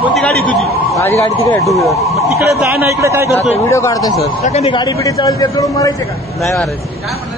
कोणती गाडी तुझी? माझी गाडी तिकडे टू व्हीलर. तिकडे जाय ना, इकडे काय करतोय? व्हिडिओ काढतोय सर. सेकंडी गाडी पिढी चालते जोडून मारायचे का? नाही मारायची. काय म्हणलं